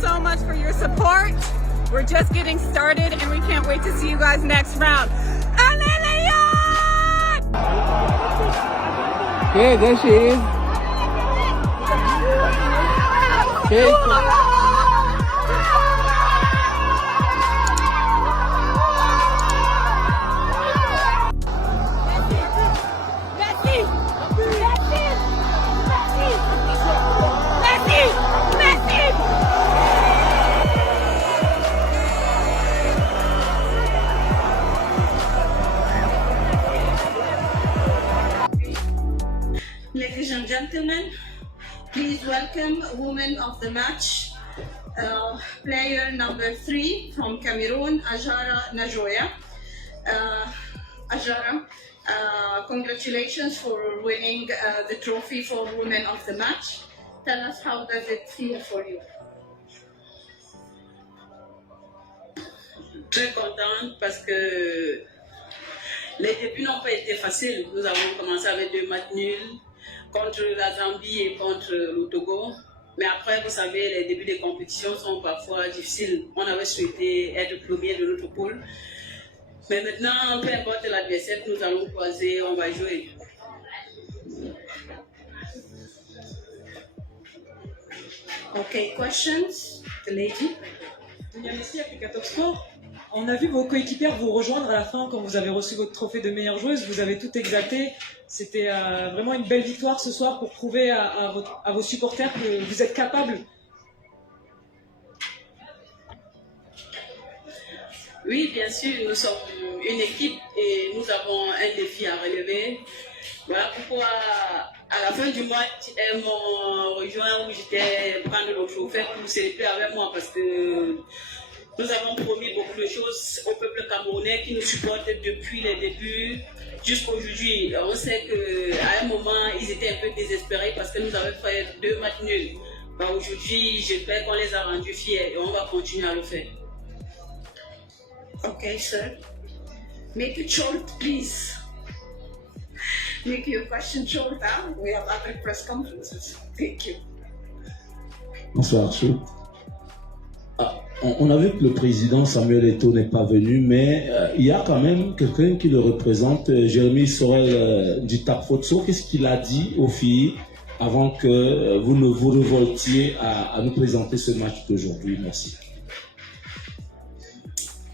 so much for your support. We're just getting started and we can't wait to see you guys next round. Alilion! Okay, there she is. Okay. Ladies and gentlemen, please welcome woman of the match, player number 3 from Cameroon, Ajara Najoya. Ajara, congratulations for winning the trophy for woman of the match. Tell us, how does it feel for you? Très contente parce que les débuts n'ont pas été faciles. Nous avons commencé avec 2 matchs nuls contre la Zambie et contre le Togo. Mais après, vous savez, les débuts des compétitions sont parfois difficiles. On avait souhaité être premier de notre poule. Mais maintenant, peu importe l'adversaire que nous allons croiser, on va jouer. Okay, questions? The lady. Merci, Applicator Sport. On a vu vos coéquipières vous rejoindre à la fin quand vous avez reçu votre trophée de meilleure joueuse. Vous avez tout exalté. C'était vraiment une belle victoire ce soir pour prouver à vos supporters que vous êtes capables. Oui, bien sûr, nous sommes une équipe et nous avons un défi à relever. Voilà pourquoi, à la fin du match, elles m'ont rejoint où j'étais prendre le trophée pour célébrer avec moi parce que nous avons promis beaucoup de choses au peuple camerounais qui nous supporte depuis les débuts jusqu'à aujourd'hui. On sait qu'à un moment, ils étaient un peu désespérés parce que nous avons fait 2 matchs nuls. Bah, aujourd'hui, j'espère qu'on les a rendus fiers et on va continuer à le faire. Okay, sir. Make it short, please. Make your question short, huh? We have other press conferences. Thank you. Bonsoir, Chou. On a vu que le président Samuel Eto'o n'est pas venu, mais il y a quand même quelqu'un qui le représente, Jérémy Sorel du Tapfotso. Qu'est-ce qu'il a dit aux filles avant que vous ne vous revoltiez à nous présenter ce match d'aujourd'hui? Merci.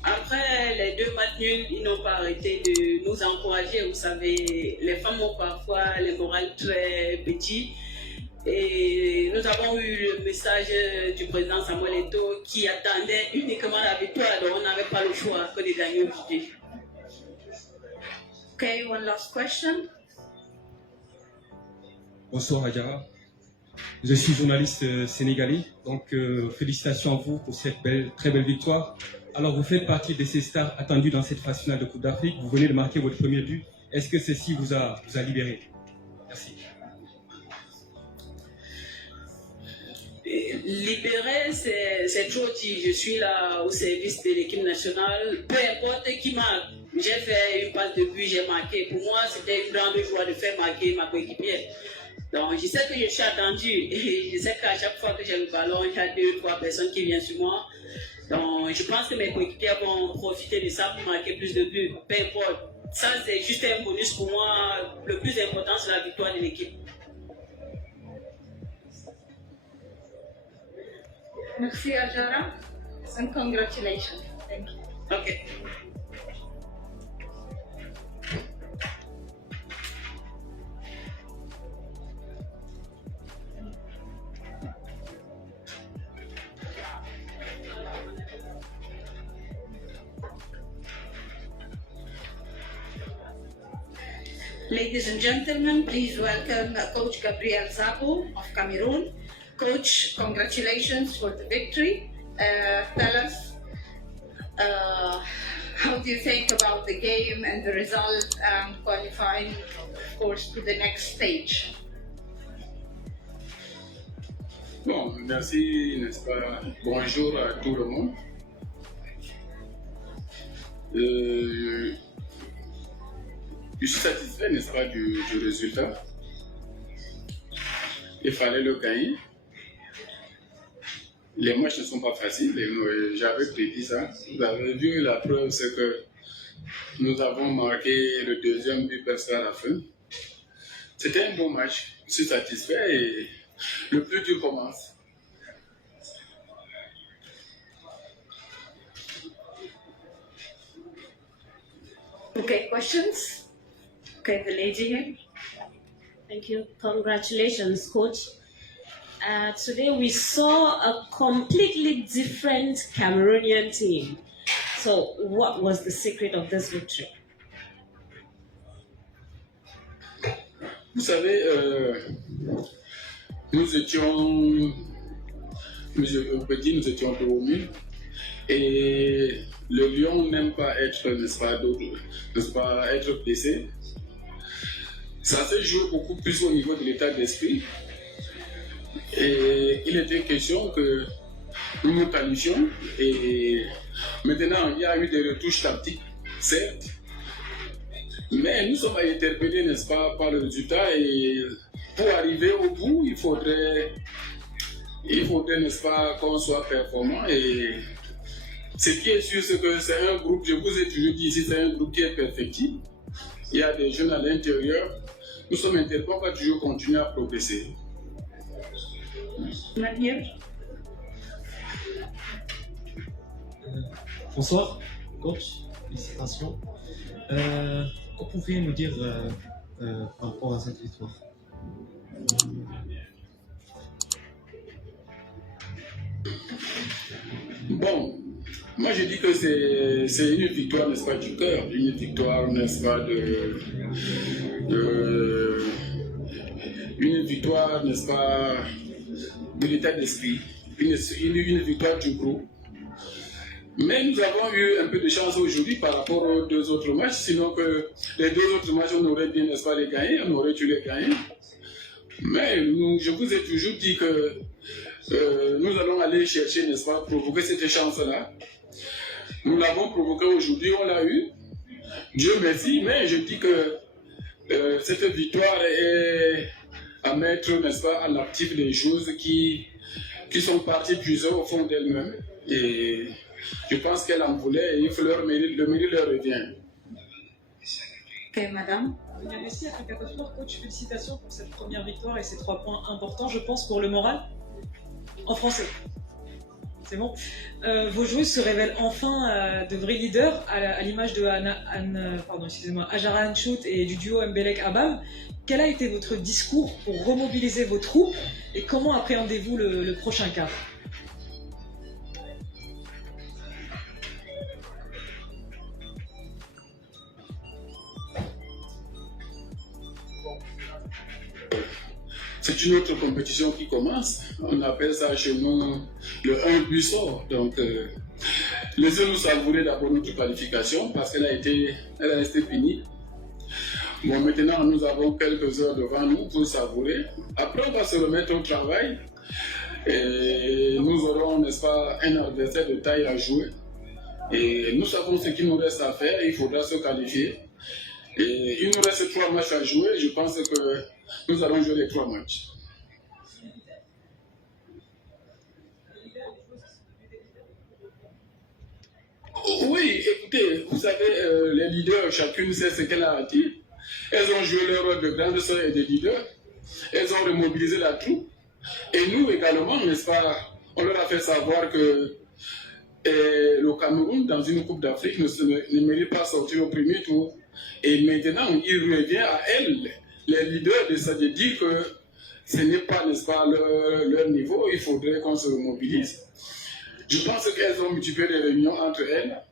Après les 2 matchs nuls, ils n'ont pas arrêté de nous encourager. Vous savez, les femmes ont parfois les morales très petits. Et nous avons eu le message du président Samuel Eto'o qui attendait uniquement la victoire, donc on n'avait pas le choix que de gagner aujourd'hui. Okay, one last question. Bonsoir Adjara. Je suis journaliste sénégalais, donc félicitations à vous pour cette très belle victoire. Alors vous faites partie de ces stars attendues dans cette phase finale de Coupe d'Afrique. Vous venez de marquer votre premier but. Est-ce que ceci vous a libéré? Merci. Libéré, c'est trop dit. Je suis là au service de l'équipe nationale. Peu importe qui marque. J'ai fait une passe de but, j'ai marqué. Pour moi, c'était une grande joie de faire marquer ma coéquipière. Donc, je sais que je suis attendu. Et je sais qu'à chaque fois que j'ai le ballon, il y a 2 ou 3 personnes qui viennent sur moi. Donc, je pense que mes coéquipiers vont profiter de ça pour marquer plus de buts. Peu importe. Ça, c'est juste un bonus pour moi. Le plus important, c'est la victoire de l'équipe. Merci, Ajara, and congratulations. Thank you. Okay. Ladies and gentlemen, please welcome Coach Gabriel Zabo of Cameroon. Coach, congratulations for the victory. Tell us, how do you think about the game and the result and qualifying, of course, to the next stage? Bon, merci, n'est-ce pas? Bonjour à tout le monde. Je suis satisfait, n'est-ce pas, du résultat. Il fallait le gagner. les matchs ne sont pas faciles. J'avais prédit ça. Vous avez vu, la preuve, c'est que nous avons marqué le deuxième but presque à la fin. C'était un bon match. Je suis satisfait et le plus dur commence. Okay, questions? Okay, the lady here. Thank you. Congratulations, Coach. Today we saw a completely different Cameroonian team. So what was the secret of this victory? Vous savez, nous étions promus et le lion n'aime pas être, n'est-ce pas, être blessé. Ça se joue beaucoup plus au niveau de l'état d'esprit. Et il était question que nous nous qualifions. Et maintenant, il y a eu des retouches tactiques, certes. Mais nous sommes interpellés, n'est-ce pas, par le résultat. Et pour arriver au bout, il faudrait, n'est-ce pas, qu'on soit performant. Et ce qui est sûr, c'est que c'est un groupe, je vous ai toujours dit ici, c'est un groupe qui est perfectible. Il y a des jeunes à l'intérieur. Nous sommes interpellés, on va toujours continuer à progresser. Bonsoir, coach, félicitations. Que pouvez-vous nous dire par rapport à cette victoire? Bon, moi je dis que c'est une victoire, n'est-ce pas, du cœur, une victoire, n'est-ce pas, une victoire, n'est-ce pas, de l'état d'esprit, une victoire du groupe. Mais nous avons eu un peu de chance aujourd'hui par rapport aux deux autres matchs, sinon que les deux autres matchs, on aurait bien, n'est-ce pas, les gagner, on aurait dû les gagner. Mais je vous ai toujours dit que nous allons aller chercher, n'est-ce pas, provoquer cette chance-là. Nous l'avons provoqué aujourd'hui, on l'a eu. Dieu merci, mais je dis que cette victoire est à mettre, n'est-ce pas, à l'actif des choses qui sont parties plusieurs au fond d'elles-mêmes. Et je pense qu'elle en voulait et le mérite leur revient. Ok, madame. Merci Africa Top Sport, coach, félicitations pour cette première victoire et ces 3 points importants, je pense, pour le moral. En français. C'est bon. Vos joueuses se révèlent enfin de vrais leaders, à l'image de Ajara Anchout et du duo Mbelek Abam. Quel a été votre discours pour remobiliser vos troupes et comment appréhendez-vous le prochain cap? C'est une autre compétition qui commence. On appelle ça chez nous le 1 but sort. Donc, laissez-nous savourer d'abord notre qualification parce qu'elle a resté finie. Bon, maintenant, nous avons quelques heures devant nous pour savourer. Après, on va se remettre au travail et nous aurons, n'est-ce pas, un adversaire de taille à jouer. Et nous savons ce qu'il nous reste à faire. Il faudra se qualifier. Et il nous reste 3 matchs à jouer. Je pense que nous allons jouer les 3 matchs. Oui, écoutez, vous savez, les leaders, chacune sait ce qu'elle a à dire. Elles ont joué leur rôle de grandes sœurs et de leaders. Elles ont remobilisé la troupe. Et nous également, n'est-ce pas, on leur a fait savoir que le Cameroun, dans une Coupe d'Afrique, ne mérite pas sortir au premier tour. Et maintenant, il revient à elles, les leaders, de dire que ce n'est pas, n'est-ce pas, leur niveau. Il faudrait qu'on se mobilise. Je pense qu'elles ont multiplié les réunions entre elles.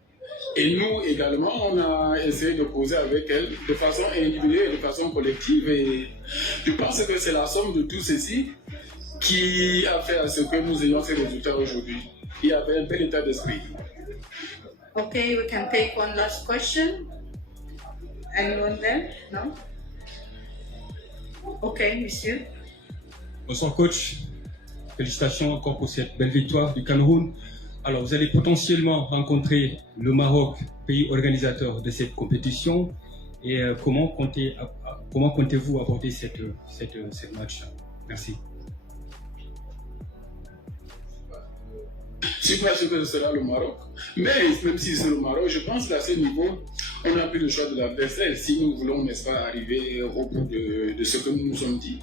Et nous également, on a essayé de causer avec elles de façon individuelle et de façon collective. Et je pense que c'est la somme de tout ceci qui a fait à ce que nous ayons ces résultats aujourd'hui. Il y avait un bel état d'esprit. Okay, we can take one last question. Anyone there? No? Okay, monsieur. Bonsoir coach. Félicitations encore pour cette belle victoire du Cameroun. Alors, vous allez potentiellement rencontrer le Maroc, pays organisateur de cette compétition. Et comment comptez-vous aborder cette match? Merci. Je ne suis pas sûr que ce sera le Maroc. Mais même si c'est le Maroc, je pense qu'à ce niveau, on n'a plus le choix de l'adversaire. Si nous voulons, n'est-ce pas, arriver au bout de ce que nous nous sommes dit,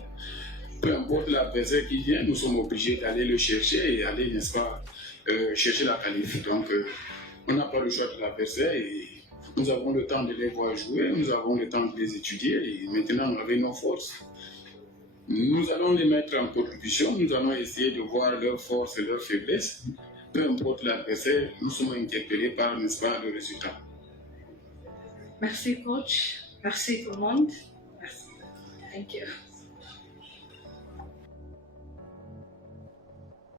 peu importe l'adversaire qui vient, nous sommes obligés d'aller le chercher et aller, n'est-ce pas, chercher la qualif. Donc, on n'a pas le choix de l'adversaire et nous avons le temps de les voir jouer, nous avons le temps de les étudier et maintenant, avec nos forces, nous allons les mettre en contribution, nous allons essayer de voir leurs forces et leurs faiblesses. Peu importe l'adversaire, nous sommes interpellés par, n'est-ce pas, le résultat. Merci coach, merci tout le monde. Merci. Thank you.